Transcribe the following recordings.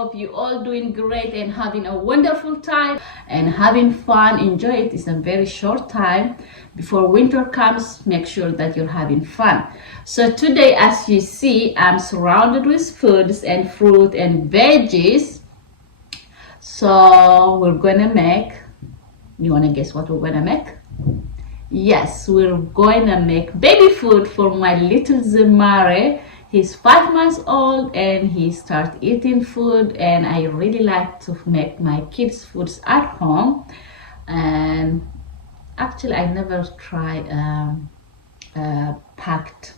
hope you all doing great and having a wonderful time and having fun. Enjoy it. It's a very short time before winter comes. Make sure that you're having fun. So today, as you see, I'm surrounded with foods and fruit and veggies. So we're gonna make, you wanna guess what we're gonna make? Yes, we're gonna make baby food for my little Zemare. He's 5 months old and he started eating food, and I really like to make my kids foods at home. And actually I never tried packed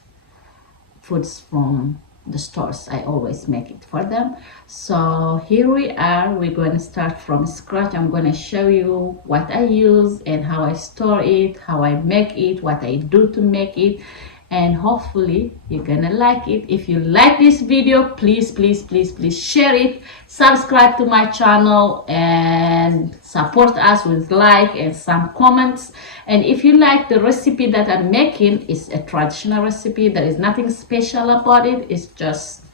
foods from the stores. I always make it for them. So here we are. We're going to start from scratch. I'm going to show you what I use and how I store it, how I make it, what I do to make it, and hopefully you're gonna like it. If you like this video, please share it, subscribe to my channel, and support us with like and some comments. And if you like the recipe that I'm making, it's a traditional recipe. There is nothing special about it. It's just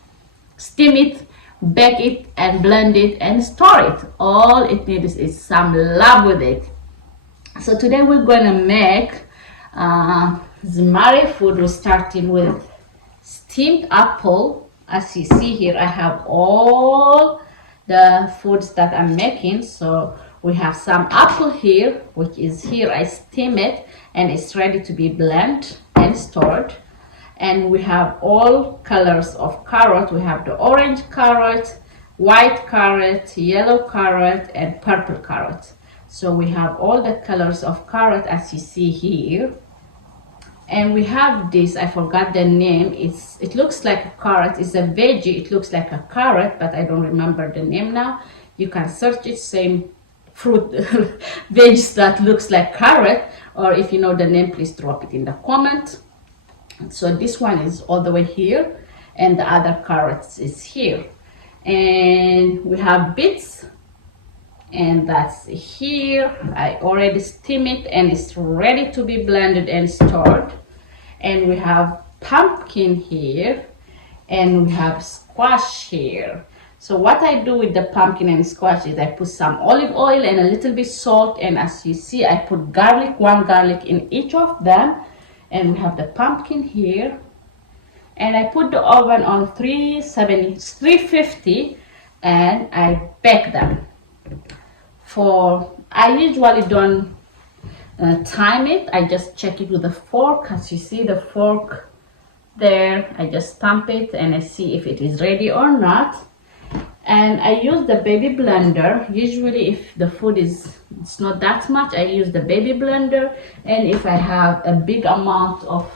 steam it, bake it, and blend it and store it. All it needs is some love with it. So today we're gonna make Zemare food. We're starting with steamed apple. As you see here, I have all the foods that I'm making. So we have some apple here, which is here. I steam it and it's ready to be blended and stored. And we have all colors of carrot. We have the orange carrot, white carrot, yellow carrot, and purple carrot. So we have all the colors of carrot as you see here. And we have this, I forgot the name. It looks like a carrot. It's a veggie. It looks like a carrot, but I don't remember the name now. You can search it, same fruit veggies that looks like carrot, or if you know the name, please drop it in the comment. So this one is all the way here, and the other carrots is here. And we have beets, and that's here. I already steam it and it's ready to be blended and stored. And we have pumpkin here, and we have squash here. So what I do with the pumpkin and squash is I put some olive oil and a little bit salt, and as you see I put garlic, one garlic in each of them. And we have the pumpkin here, and I put the oven on 350 and I bake them. I usually don't time it. I just check it with a fork. As you see the fork there, I just stamp it and I see if it is ready or not. And I use the baby blender. Usually if the food it's not that much, I use the baby blender. And if I have a big amount of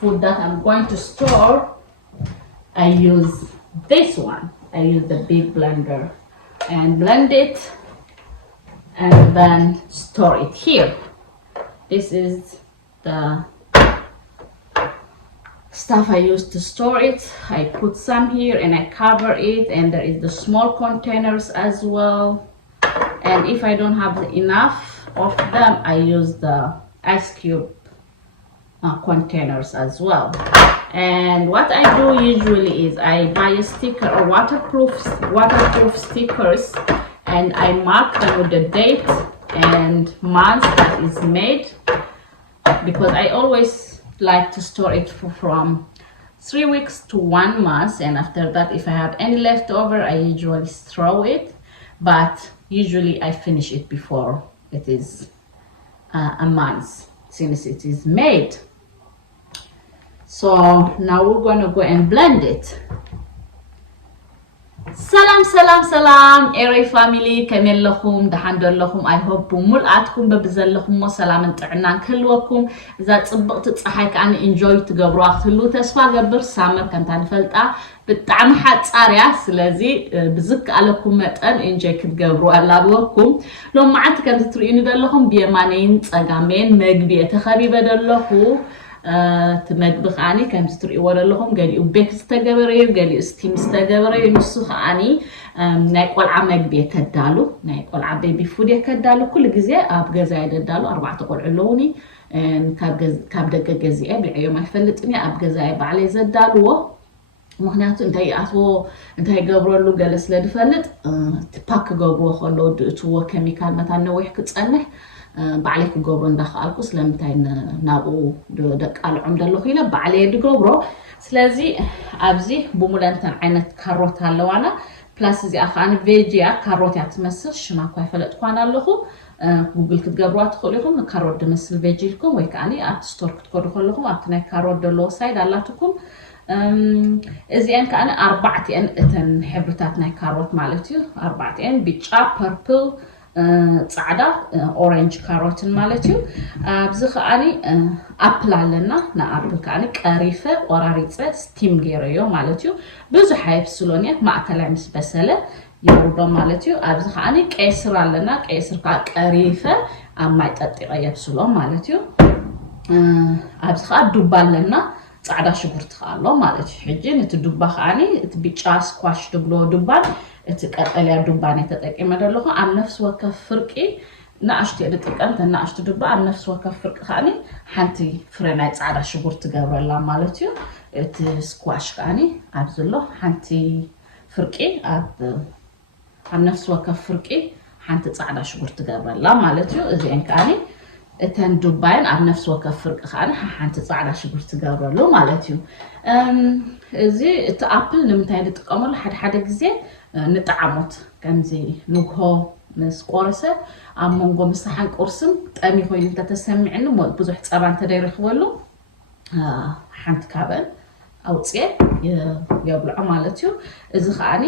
food that I'm going to store, I use this one. I use the big blender and blend it and then store it here. This is the stuff I use to store it. I put some here and I cover it, and there is the small containers as well. And if I don't have enough of them, I use the ice cube containers as well. And what I do usually is I buy a sticker or waterproof stickers, and I mark them with the date and month that is made, because I always like to store it from 3 weeks to 1 month. And after that, if I have any leftover, I usually throw it, but usually I finish it before it is a month since it is made. So now we're going to go and blend it. Salam Erey family, كمل لكم دحند لكم. I hope بملأتكم ببزلكم وسلام طعنا كلكم. إذا صبقت تصحي كأن enjoy تجبروا أختلو تسفى جبر سامر كنت هنفلتها بالطعم حد صاريا. سلازي بزك عليكم متن enjoy كتجبروا على بوكم. لو ما عاد كنت تريني دلهم بيمانين تجامين مجبية تخبي بدلهم. تمجبخ عني كم تطرق ورا لهم قالي وبيك استجبري وقالي استيم استجبري نسخ عني نايقول عمق بيتدالو نايقول عبي بيفود يكدالو كل جزء أب جزء يدالو 4 تقول علوني كاب دقة جزء بالعيوم يفلتني أب جزء بعلي زدالو ምክንያቱ እንታይ ገብረሉ ገለ ስለ ድፈልጥ ፓክ ገብሮ ከሎ ድእትዎ ኬሚካል መታን ነዊሕ ክጸንሕ ባዕለይ ክገብሮ እንዳኽኣልኩ ስለምንታይ ናብኡ ደቃልዖም ደለኹ ኢለ ባዕለይ ድገብሮ ስለዚ ኣብዚ ብሙለንተን ዓይነት ካሮት ኣለዋና ፕላስ እዚኣ ኸዓኒ ቬጂያ ካሮት እያ ትመስል ሽማ እኳ ይፈለጥኳን ኣለኹ ጉግል ክትገብሯ ትኽእሉ ኢኹም ካሮት ድመስል ቬጂ ኢልኩም ወይ ከዓኒ ኣብቲ ስቶር ክትከዱ ከለኹም ኣብቲ ናይ ካሮት ደለዎ ሳይድ ኣላትኩም እዚአን ከዓኒ 4 እተን ሕብርታት ናይ ካሮት ማለት እዩ 4 ቢጫ ፐርፕል ጻዕዳ ኦሬንጅ ካሮትን ማለት እዩ ኣብዚ ከዓኒ ኣፕል ኣለና ንኣፕል ከዓኒ ቀሪፈ ቆራሪፀ ስቲም ገይረዮ ማለት እዩ ብዙሕ ኣይብስሎን ማእከላይ ምስ በሰለ ይወርዶ ማለት እዩ ኣብዚ ከዓኒ ቀይስር ኣለና ቀይስር ከዓ ቀሪፈ ኣብ ማይ ጠጢቀ የብስሎ ማለት እዩ ኣብዚ ከዓ ዱባ ኣለና ጻዕዳ ሽጉርቲ ኣሎ ማለት እዩ ሕጂ ነቲ ዱባ ከዓኒ እቲ ቢጫ ስኳሽ ድብሎ ዱባን እቲ ቀጠልያ ዱባን ተጠቂመ ደለኹ ኣብ ነፍስ ወከፍ ፍርቂ ንኣሽቱ ድጥቀም ተናኣሽቱ ዱባ ኣብ ነፍስ ወከፍ ፍርቂ ከዓኒ ሓንቲ ፍረ ናይ ጻዕዳ ሽጉርቲ ገብረላ ማለት እዩ እቲ ስኳሽ ከዓኒ ኣብ ዘሎ ሓንቲ ፍርቂ ኣብ ነፍስ ወከፍ ፍርቂ ሓንቲ ጻዕዳ ሽጉርቲ ገብረላ ማለት እዩ እዚአን ከዓኒ እተን ዱባይን ኣብ ነፍስ ወከፍ ፍርቂ ከዓኒ ሓንቲ ጻዕዳ ሽጉርቲ ገብረሉ ማለት እዩ እዚ እቲ ኣፕል ንምንታይ ንጥቀመሉ ሓደ ግዜ ንጣዕሞት ከምዚ ንግሆ ምስ ቆርሰ ኣብ መንጎ ምሳሓን ቁርስም ጠሚ ኮይኑ ተተሰሚዕኒ ብዙሕ ጸባ እንተደይረኽበሉ ሓንቲ ካብን ኣውፅየ የብልዖ ማለት እዩ እዚ ከዓኒ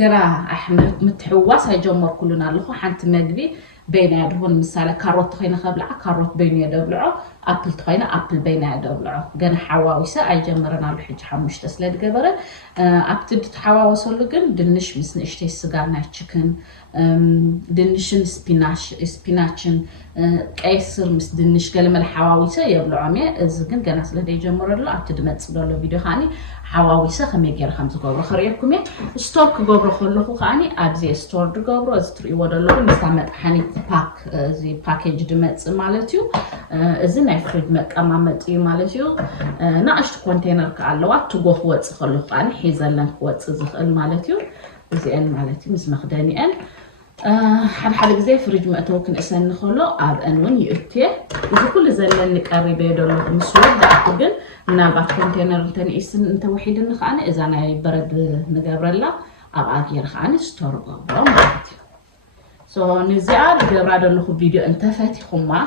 ገና ኣሕመድ ምትሕዋስ ኣይጀመርኩሉን ኣለኹ ሓንቲ መግቢ بين يدهون مثلا كاروت تخينا خبلع كاروت بين يدبلعه أبل تخينا أبل بين يدبلعه جن حواوسة أي جمرنا الحج حمش تسلد جبرة أبتدي تحواوس لجن دنش مثل إشتي السجار ناتشكن دنشن سبيناتشن كيسر مثل دنش كلمة الحواوسة يبلعه مية إذا جن جناس لدي جمرة لا أبتدي ما تصدر له فيديو خاني حواوسة خميجير 5 جبرة خريبكم ستوك جبرة خلوه خاني أبزي ستور جبرة أزتري ودلله مستعمل حني باك زي باكيج دمت مالتيو إذن يفرد مك أمامت مالتيو ناقشت كونتينر كعلوات تجوه واتس خلوه خاني حيزلن واتس زخل مالتيو زين مالتيو مس مخداني أن حد زي فريج مأتوكن إسن خلو أب أنون يأتيه إذا كل زلن نقرب يدلله مسود دعوجن نابع كونتينر تاني إسن أنت وحيد النخاني إذا أنا برد نجبرلا أبغى غير خاني ستور قبرة مالتيو so نزار جبراد له فيديو أنت فاتي خما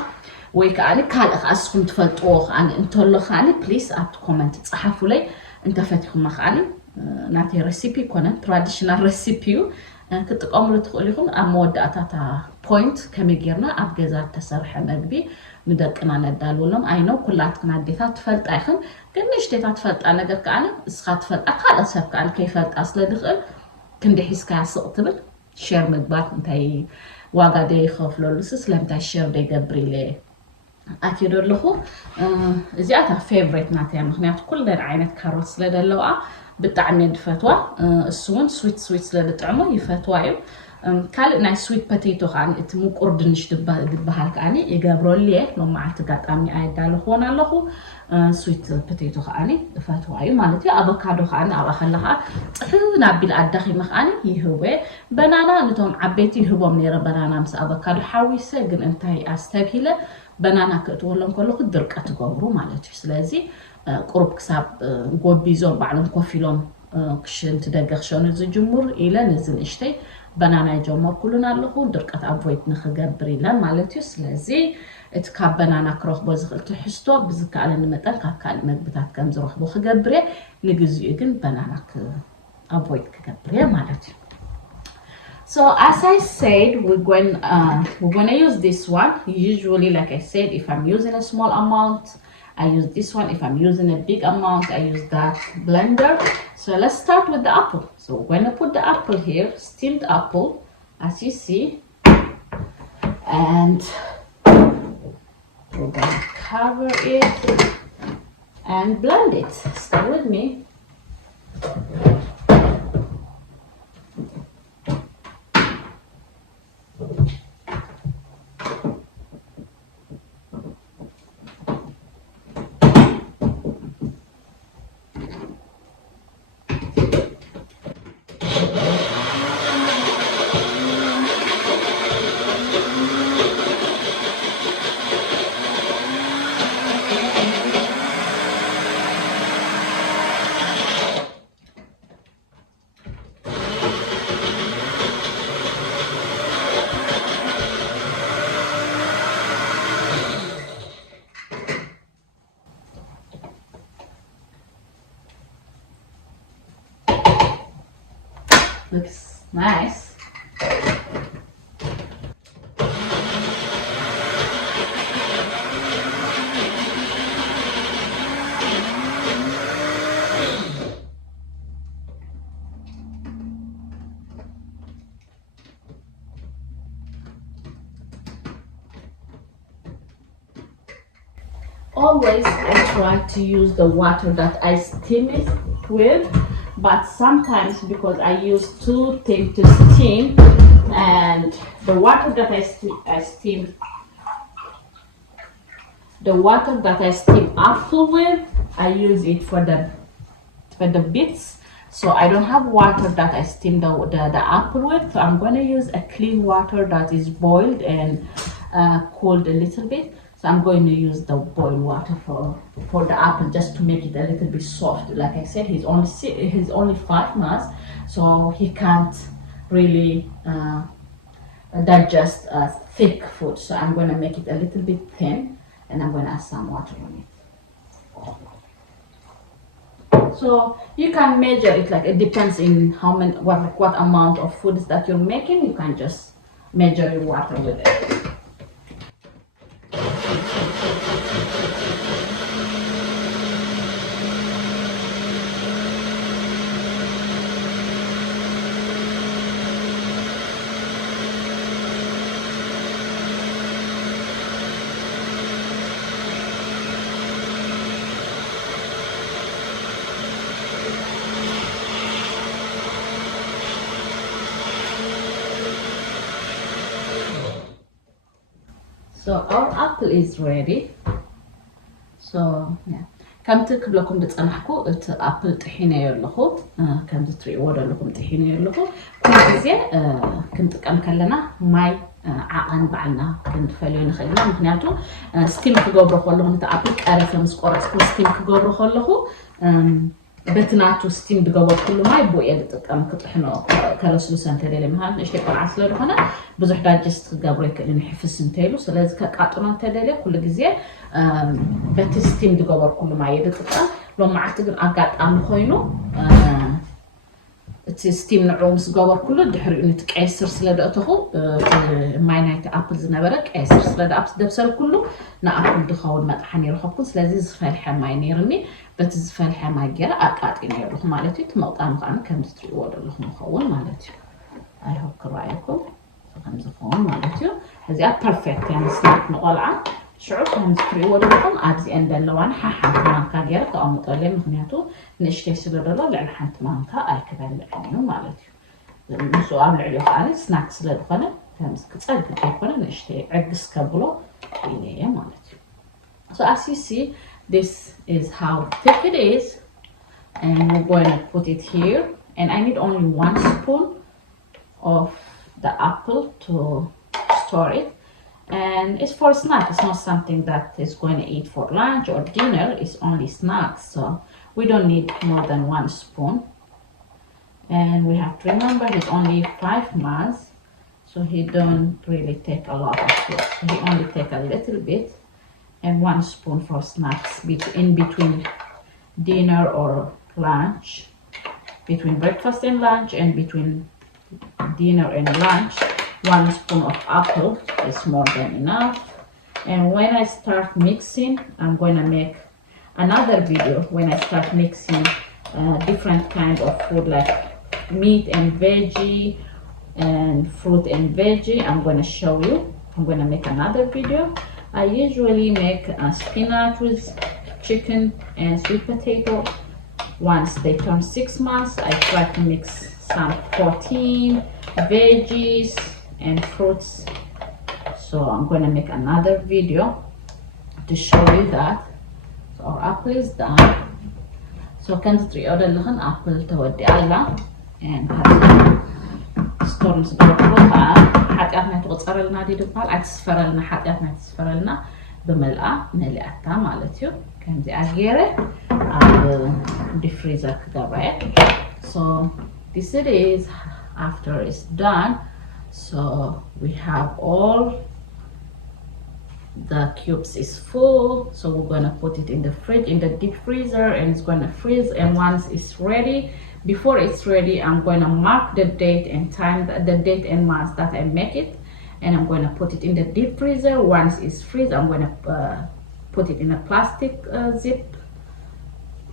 ويكاني كالخ أسكن تفلتوه عن أنت الله خاني please أبت كومنت تصحفوا لي أنت فاتي خما خاني ناتي ريسيبي كنا traditional recipe كتقاملوا تقوليهم أمود أتاتا point كميجرنا أبجزات تسرح مجبي ندقنا ندالو لهم I know كلات كنا ديتا تفلت أيخن كنيش ديتا تفلت أنا جر كأني إسخات فلت أقل أسف كأني كيف فلت أصل دخل كندي حس كاسقطبل شير مدبات انتي واقع دي خوف لولوسس لمتاي شير دي قبري أكيد لخو زيادة فيفريت ناتي مخنيات كل در عينت كاروت سلادة اللوعة بالطعمين فتوى السون سويت سلادة طعمه يفتوى كال ناي سويت باتيتو خاني اتمو قردنش دبهال كاني يقابرو ليه لو ما اعتقاد امي ايدالو خونا لخو سويت باتيتو خاني فتوى مالتي افوكادو خاني ابا خلها طحنا بالادخي مخاني يهوي بنانا نتوم عبيتي هبوم نيره بنانا مس افوكادو حاويسه جن انتي استبيله بنانا كتولن كلو درقه تغبرو مالتي سلازي قرب كساب غوبيزو بعلم كوفيلون كشن تدغخشون زجمر الى نزل اشتي بنانا يجمر كلنا لخو درقه افويت نخغبر الى مالتي سلازي اتكاب بنانا كروخ بزخل تحستو بزكال نمطن كاكال مغبታት كم زروخبو خغبري نغزي كن بنانا افويت كغبري مالتي So as I said, we're going to use this one. Usually, like I said, if I'm using a small amount, I use this one. If I'm using a big amount, I use that blender. So let's start with the apple. So we're going to put the apple here, steamed apple, as you see. And we're going to cover it and blend it. Stay with me. Nice. Always I try to use the water that I steam it with, but sometimes because I use two things to steam, and the water that I steam apple with, I use it for the bits. So I don't have water that I steam the apple with, so I'm going to use a clean water that is boiled and cooled a little bit. So I'm going to use the boiled water for the apple, just to make it a little bit soft. Like I said, he's only 5 months, so he can't really digest thick food. So I'm going to make it a little bit thin, and I'm going to add some water on it. So you can measure it, like it depends in what amount of foods that you're making. You can just measure your water with it. So our apple is ready. So yeah. ከምቲ ክብለኩም ዝፀናሕኩ እቲ ኣፕል ጥሒነዮ ኣለኹ ከምዚ ትሪእዎ ዘለኹም ጥሒነዮ ኣለኹ ኩሉ ግዜ ክንጥቀም ከለና ማይ ዓቐን ባዕልና ክንፈልዮ ንኽእል ኢና ምክንያቱ ስቲም ክገብሮ ከለኹ ነቲ ኣፕል ቀረፈ ምስ ቆረፅኩ ስቲም ክገብሮ ከለኹ በቲ ናቱ ስቲም ዝገበሩ ኩሉ ማይ ብኡ እየ ዝጥቀም ክጥሕኖ ከለስልሶ እንተደልየ ምክንያቱ ንእሽተይ ቆልዓ ስለዝኾነ ብዙሕ ዳጀስት ክገብሮ ይክእልን ይሕፍስ እንተይሉ ስለዚ ከቃጥኖ እንተደልየ ኩሉ ግዜ በቲ ስቲም ዝገበሩ ኩሉ ማይ እየ ዝጥቀም ሎሚ መዓልቲ ግን ኣጋጣሚ ኮይኑ እቲ ስቲም ንዕኡ ምስ ገበር ኩሉ ድሕሪኡ ነቲ ቀይ ስር ስለደእተኹ ማይ ናይቲ ኣፕል ዝነበረ ቀይ ስር ስለደብሰል ኩሉ ንኣፕል ድኸውን መጥሓን ይረኸብኩን ስለዚ ዝፈልሐ ማይ ነይርኒ በቲ ዝፈልሐ ማይ ገይረ ኣቃጢነ ኣለኹ ማለት እዩ እቲ መውጣኑ ከዓ ከምዚ ትሪእዎ ዘለኹም ይኸውን ማለት እዩ ኣይሆፕ ክረኣየኩም ከምዚ ይኸውን ማለት እዩ እዚኣ ፐርፌክት እያ ንስናክ ንቆልዓ ሽዑ ከምዚ ትሪእዎ ዘለኹም ኣብዚአን ዘለዋን ሓንቲ ማንካ ገይረ ተቐምጠለየ ምክንያቱ ንእሽተይ ስለደሎ ልዕሊ ሓንቲ ማንካ ኣይክበልዕን እዩ ማለት እዩ ምስኡ ኣብ ልዕሊኡ ከዓ ስናክ ስለዝኾነ ከምዚ ክፀግብ ዘይኮነ ንእሽተይ ዕግስ ከብሎ ኢለየ ማለት እዩ So as you see, this is how thick it is, and we're going to put it here, and I need only 1 spoon of the apple to store it, and it's for snack. It's not something that is going to eat for lunch or dinner. It's only snacks, so we don't need more than 1 spoon. And we have to remember he's only 5 months, so he don't really take a lot of food. So he only take a little bit, and 1 spoon for snacks in between dinner or lunch, between breakfast and lunch, and between dinner and lunch. 1 spoon of apple is more than enough. And when I start mixing, I'm going to make another video when I start mixing different kind of food like meat and veggie and fruit and veggie. I'm going to show you. I'm going to make another video. I usually make spinach with chicken and sweet potato. Once they turn 6 months, I try to mix some protein, veggies, and fruits. So I'm going to make another video to show you that. So our apple is done. So can the 3 other little apple to the alla and storms بروحها حقيقتنا تغصر لنا دي دبال أتسفر لنا حقيقتنا تسفر لنا بملأ ملأتها مالتيو كان دي أجيرة دي فريزر كده. So this it is after it's done. So we have all the cubes is full, so we're gonna put it in the fridge, in the deep freezer, and it's gonna freeze, and once it's ready before it's ready, I'm going to mark the date and time, the date and month that I make it, and I'm going to put it in the deep freezer. Once it's freeze, I'm going to put it in a plastic zip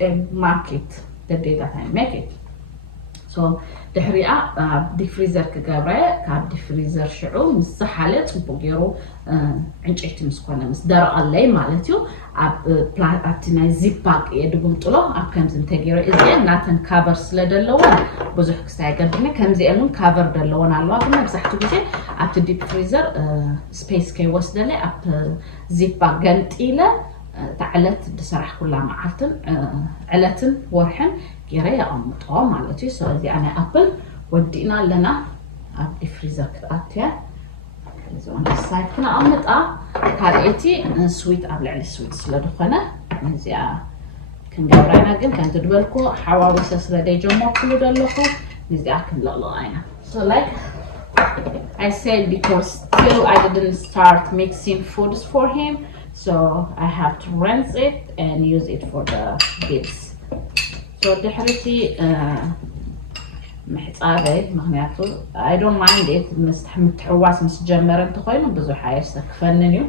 and mark it the day that I make it. So دحريا دي فريزر كجبرة كاب دي فريزر شعو مس حالات بوجيرو عنشيت مسكونة مس درق اللي مالتيو أبتنا زيباك يدقون طلع أب كمزن تجيرة إذا ناتن كافر سلدلون بزح كستايقر بنا كمزي أمون كافر دلون على الواقع بزحتو بزي أبت دي فريزر سبيس كي وصدلي أب زيباك جنت إلى تعلت بصراحة كلها معلتن علتن ورحن كيريا أمطعم مالتي سوزي أنا أبل ودينا لنا أبدي فريزر كتاتيا زون السايد كنا أمطع كاريتي سويت قبل على سويت سلدخنا نزيا كنجبرينا جن كان تدبلكو حواوي سلدي جمع كله دلكو نزيا كن لا أنا so like I said because still I didn't start mixing foods for him. So I have to rinse it and use it for the bits. So دحرتي محتاجة مغنياتو I don't mind it متحواس مسجمرة تخيلوا بزح عايشة كفننيو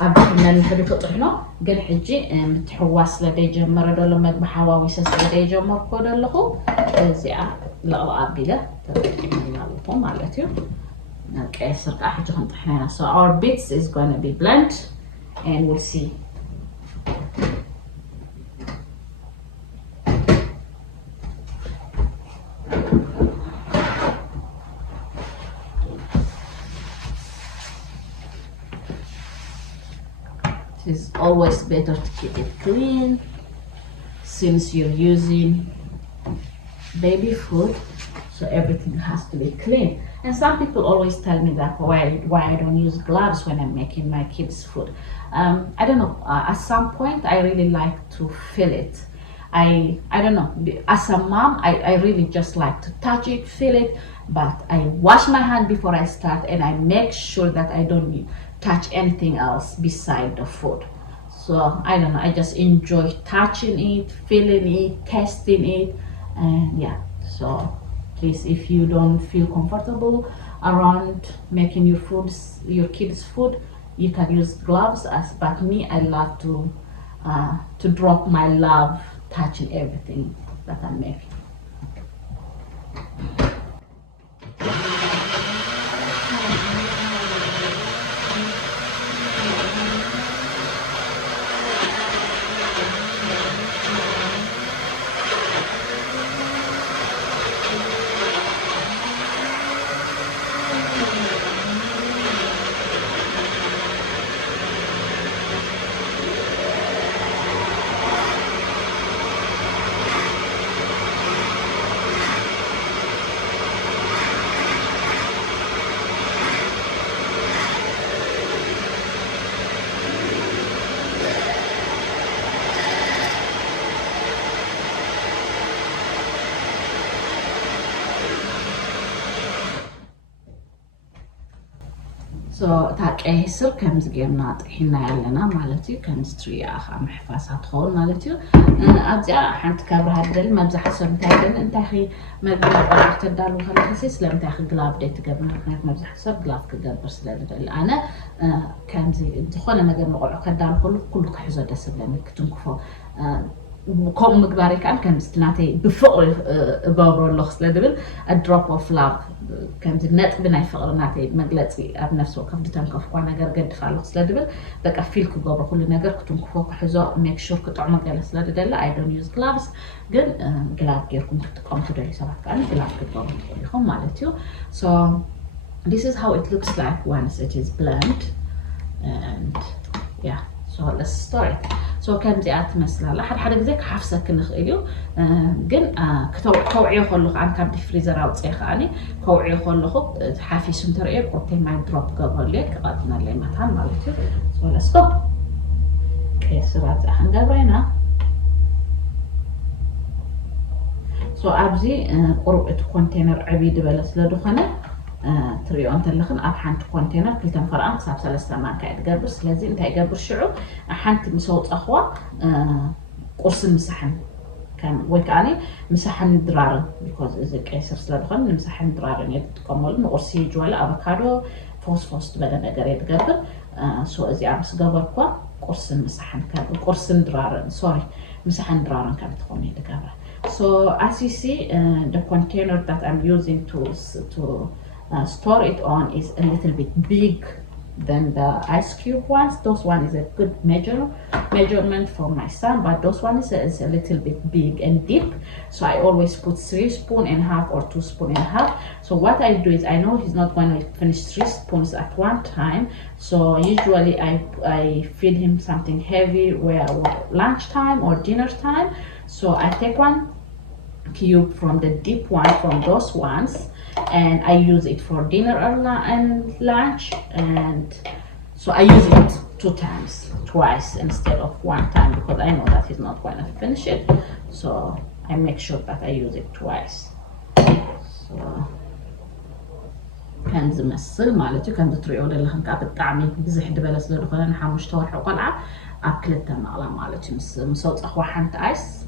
أبغى نحدي تطحنه قل حجي متحواس لدي جمرة دول ما بحواوي ساس لدي جمر كود اللهو زيا لا أبيله تطحنه مالتيو كيسر كأحد جهن طحنانا. So our bits is gonna be blend. And we'll see. It is always better to keep it clean since you're using baby food, so everything has to be clean. And some people always tell me that why I don't use gloves when I'm making my kids' food. I don't know. At some point, I really like to feel it. I don't know. As a mom, I really just like to touch it, feel it. But I wash my hand before I start, and I make sure that I don't touch anything else beside the food. So I don't know. I just enjoy touching it, feeling it, tasting it, and yeah. So please, if you don't feel comfortable around making your kids' food, you can use gloves. But me, I love to drop my love touching everything that I'm making. So تاقي سر كمز جيرنا طحنا يالنا مالتي كمستري اخا محفاسات خول مالتي ابزا حنت كبر هدل ما بزح حسب نتايدن انت اخي ما بقى تدالو خلصي سلام تاخي جلاب ديت قبل ما بزح حسب جلاب كقبر سلادل انا كمزي دخونه ነገር نقعو كدال كله كحزه دس بلن كتنكفو كم مقباري كان كمستناتي بفقر بابرو الله سلادل a drop of love كمز النت بناي فقرناتي مغلصي اب نفس وقف دتنكفو ነገር ገድፋለሁ ስለድብል በቃ ፊልክ ጎብሮ ሁሉ ነገር ክትንክፎ ከሕዞ ሜክ ሹር ክጥዕሞ ገለ ስለደለ I don't use gloves ግን ግላቭ ጌርኩም ክትጥቀሙ ትደሊ ሰባት ቃል ግላቭ ክትገቡ ትፈልኹም ማለት እዩ so this is how it looks like once it is blend and yeah so let's start so كم زيات مثلا حد غزيك حفصه كنخيلو ግን كتوعي خلخ عن كاب فريزر اوصي خاني كوعي خلخ حافيسن ترئي قطي ماي دروب قبلك قطنا لي ماتان مالتي so let's go كيسرات هنغبرينا so ابزي قربت كونتينر عبيد بلس لدخنه تريو انت لخن اب حنت كونتينر كلتن فران حساب 3 مانكا يتقبر ስለዚህ እንታይ ይገብር ሽዑ ሓንቲ ምሰውጥ ኣخوا ቁርስ ምሳሕን can وكاني مسحن درار because is a كيسر سلدخن مسحن درار يتقمل نقرسي جوالا افوكادو فوس بدا ነገር يتقبل so እዚህ አምስ ገበርኳ ቁርስን مسحن كان ቁርስን ድራር sorry مسحن ድራርን kan ትቆም ይደጋራ so as you see the container that I'm using to store it on is a little bit big than the ice cube ones. Those one is a good measurement for my son, but those one is a little bit big and deep. So I always put 3 spoon and a half or 2 spoon and a half. So what I do is I know he's not going to finish 3 spoons at one time. So usually I feed him something heavy where lunchtime or dinner time. So I take 1 cube from the deep one from those ones. And I use it for dinner and lunch, and so I use it 2 times, twice instead of 1 time because I know that he's not going to finish it. So I make sure that I use it twice. So كان زمسل مالتي كان تريو لهم كاب الطعمي بزح دبلس لدخلنا حمش تورح وقلعة أكلتها مالا مالتي مسوت أخوة حنت آيس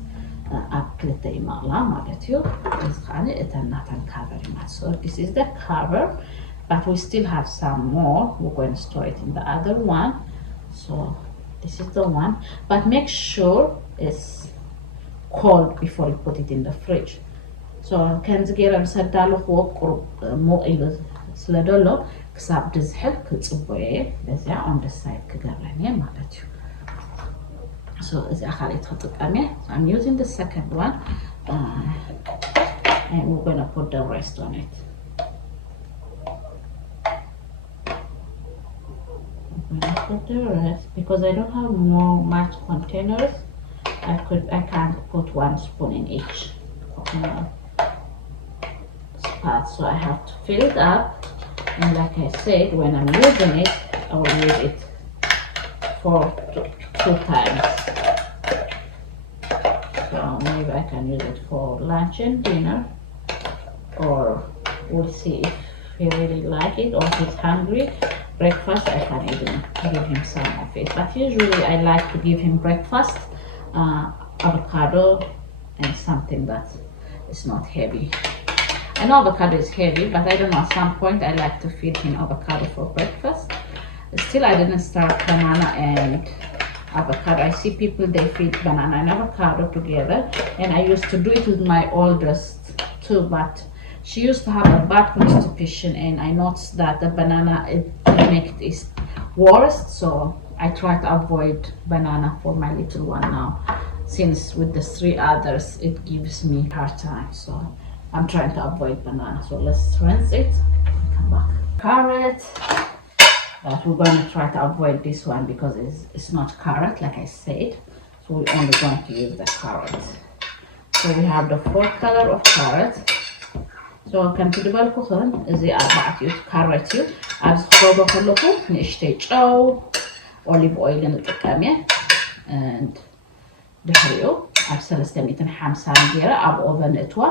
أكلتها مالا مالتيو بس خاني إتناتن cover so this is the cover but we still have some more we're going to store it in the other one so this is the one but make sure it's cold before you put it in the fridge so كان زغيرا مسدالو فوق قرب موقيل سلادولو كساب دزحل كصبوي لذا on the side كغراني مالتيو so إذا خليت خطقامي so I'm using the second one and we're going to put the rest on it I'm going to put the rest because I don't have much containers I can't put 1 spoon in each spot so I have to fill it up and like I said when I'm using it I will use it for 2 times so maybe I can use it for lunch and dinner or we'll see if he really like it or if he's hungry breakfast I can even give him some of it but usually I like to give him breakfast avocado and something that is not heavy I know avocado is heavy but I don't know at some point I like to feed him avocado for breakfast still I didn't start banana and avocado I see people they feed banana and avocado together and I used to do it with my oldest too but she used to have a bad constipation and I noticed that the banana it makes it worse so I try to avoid banana for my little one now since with the 3 others it gives me hard time so I'm trying to avoid banana so let's rinse it come back carrot but we're going to try to avoid this one because it's not carrot like I said so we're only going to use the carrot so we have the 4 color of carrot so كم تدبلكو خن زي 4 يوت كارت يو أبز خروبه كلكو نشتي جو olive oil نتقامي and بحريو أب 350 جرة أب أوفن إتوا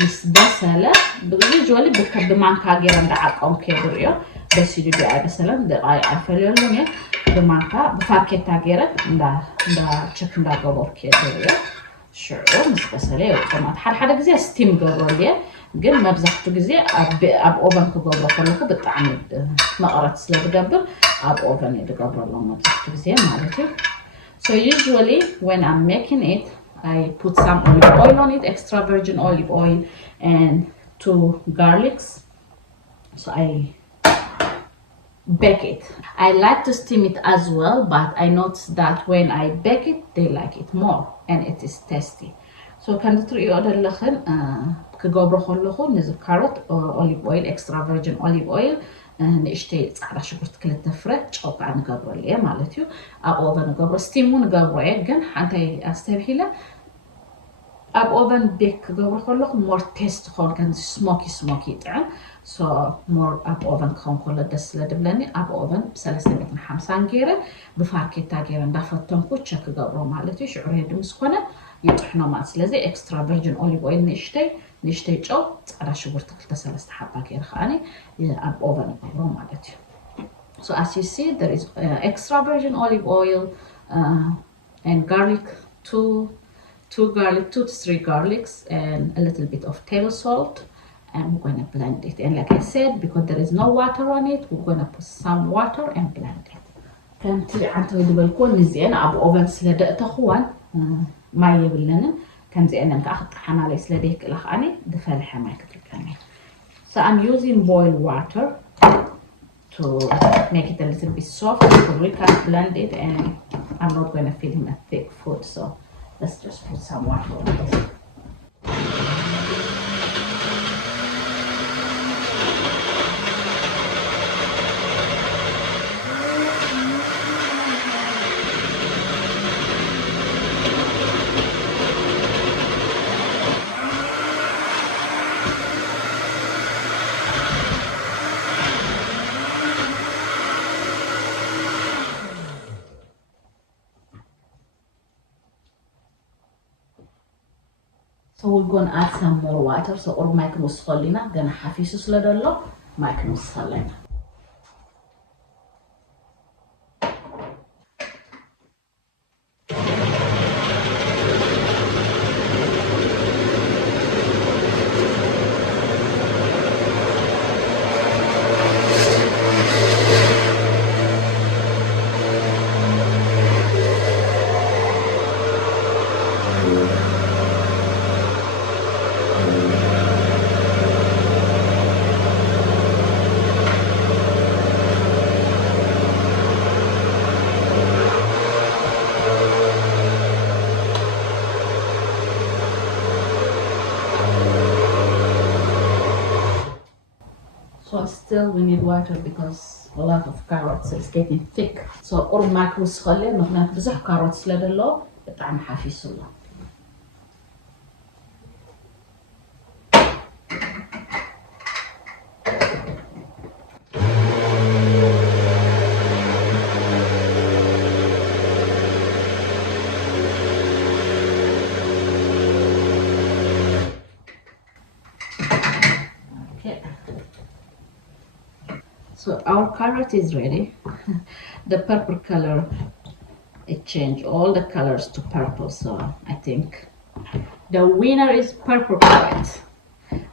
مس بسلة بيجولي بمانكا جرة دعك أم كبريو بس يدي أي بسلة دقاي أفليو لوني بمانكا بفاكيتا جرة دا chicken دا قبور كبريو شعور مس بسلة وطماط حد جزء steam قبرليه ግን መብዛሕቱ ጊዜ ኣብ ኦቨን ክገብሮ ከለኩ ብጣዕሚ መቐረት ስለ ዝገብር ኣብ ኦቨን ይገብረሎ መብዛሕቱ ጊዜ ማለት እዩ so usually when I'm making it I put some olive oil on it extra virgin olive oil and 2 garlics so I bake it I like to steam it as well but I noticed that when I bake it they like it more and it is tasty so can تريو دلخن كجبر خلخو نزل carrot olive oil extra virgin olive oil نشتي على شكرت كل تفرج أو عن جبر ليه مالتيو أب أوفن جبر ستيمون جبر جن حتى أستبهله أب أوفن بيك جبر خلخو more taste خال كان smoky طعم so more أب أوفن كون كل دسلة دبلني أب أوفن بسلسلة 50 جيرة بفاركة تاجيرة دفتهم كوتشك جبر مالتيو شعره دمس خنا يطحنوا مع سلازي extra virgin olive oil نشتي جو على شغلت كل ثلاث حبة كير خاني أب أوفن جبر مالتيو so as you see there is extra virgin olive oil and garlic 2 2 to 3 garlics and a little bit of table salt, and we're going to blend it. And like I said, because there is no water on it, we're going to put some water and blend it. كانت عن تريد بالكون زين أبو أوفن سلدة تخوان ما يبلنا كان زين أنك أخذ حنا على سلديك الأخاني دفع الحماية كتركاني. So I'm using boiled water to make it a little bit soft because we can blend it, and I'm not going to feed him a thick food, so let's just put some water on it. So we're going to add some more water. So or ما يكون وصلنا gonna حفيسه سلدله ما يكون وصلنا. So still we need water because a lot of carrots is getting thick. So قرب ما كوس خلي مخنا بزح carrots لدلو بطعم حافيس الله. So our carrot is ready. The purple color, it changed all the colors to purple, so I think the winner is purple carrot.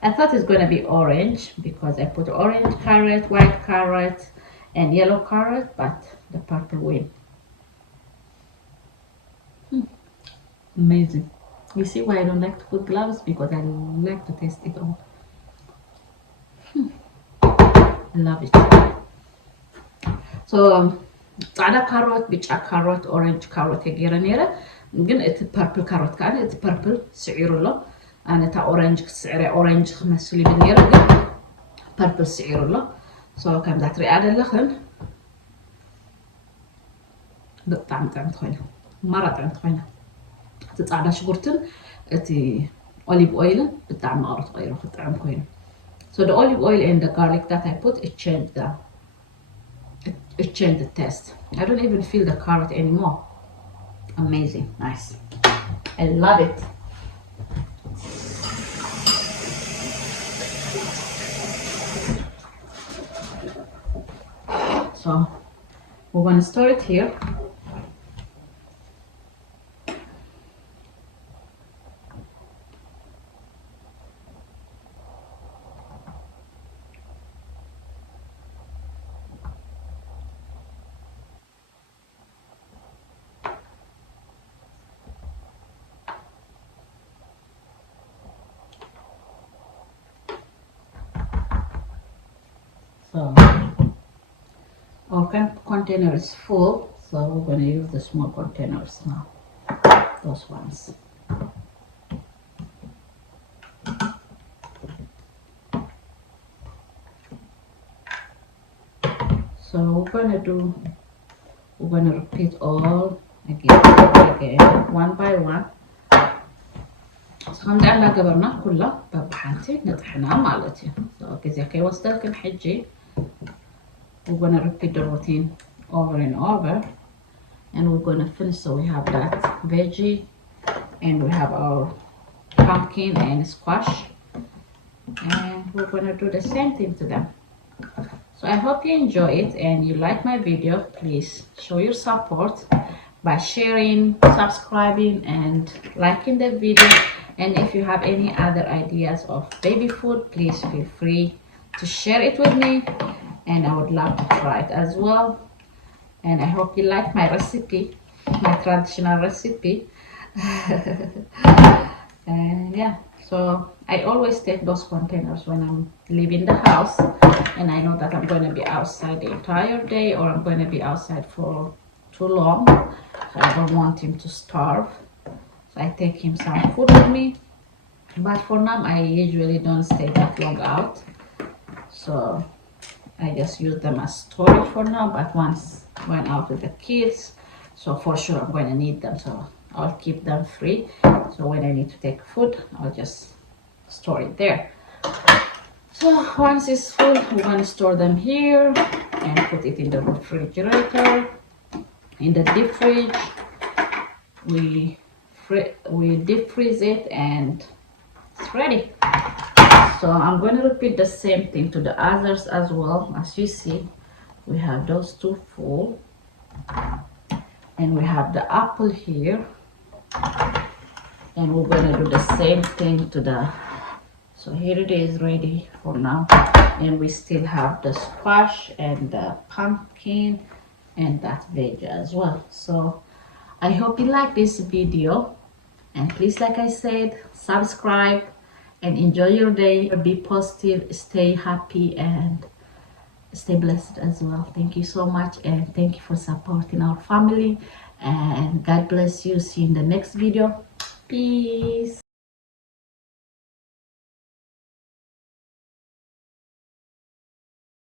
I thought it's going to be orange because I put orange carrot, white carrot, and yellow carrot, but the purple win. Amazing. You see why I don't like to put gloves? Because I like to taste it all. Love it. So ጻዕዳ ካሮት ቢጫ ካሮት ኦሬንጅ ካሮት የገረ ነረ ግን እቲ ፐርፕል ካሮት ካለ እቲ ፐርፕል ስዒሩሎ ኣነታ ኦሬንጅ ክስዕረ ኦሬንጅ ክመስል ይብል ነረ ግን ፐርፕል ስዒሩሎ ሶ ከምዛ ትሪኣ ደለኽን በጣም ጥዕምት ኮይና ማራ ጥዕምት ኮይና እቲ ጻዕዳ ሽጉርትን እቲ ኦሊቭ ኦይልን በጣም ማዕሩት ቆይሮ ክጥዕም ኮይኑ. So the olive oil and the garlic that I put, it changed the taste. I don't even feel the carrot anymore. Amazing, nice. I love it. So we're going to store it here. So our container is full, so we're going to use the small containers now, those ones. So we're going to repeat all again one by one. خمسة على قبرنا كلها بحالتي نطحنها مالتي. So كذا كي وصلت حجي. We're going to repeat the routine over and over, and we're going to finish. So we have that veggie, and we have our pumpkin and squash, and we're going to do the same thing to them. So I hope you enjoy it and you like my video. Please show your support. by sharing, subscribing, and liking the video. And if you have any other ideas of baby food, please feel free to share it with me, and I would love to try it as well. And I hope you like my recipe, my traditional recipe. And yeah, so I always take those containers when I'm leaving the house and I know that I'm going to be outside the entire day, or I'm going to be outside for too long, so I don't want him to starve. So I take him some food with me, but for now I usually don't stay that long out, so I just use them as storage for now. But once going out with the kids, so for sure I'm going to need them, so I'll keep them free. So when I need to take food, I'll just store it there. So once it's full, we're going to store them here and put it in the refrigerator. In the deep fridge, we deep freeze it and it's ready. So I'm going to repeat the same thing to the others as well. As you see, we have those two full, and we have the apple here, and we're going to do the same thing to the, so here it is ready for now. And we still have the squash and the pumpkin and that veg as well. So I hope you like this video, and please, like I said, subscribe and enjoy your day. Be positive, stay happy, and stay blessed as well. Thank you so much, and thank you for supporting our family, and God bless you. See you in the next video. Peace.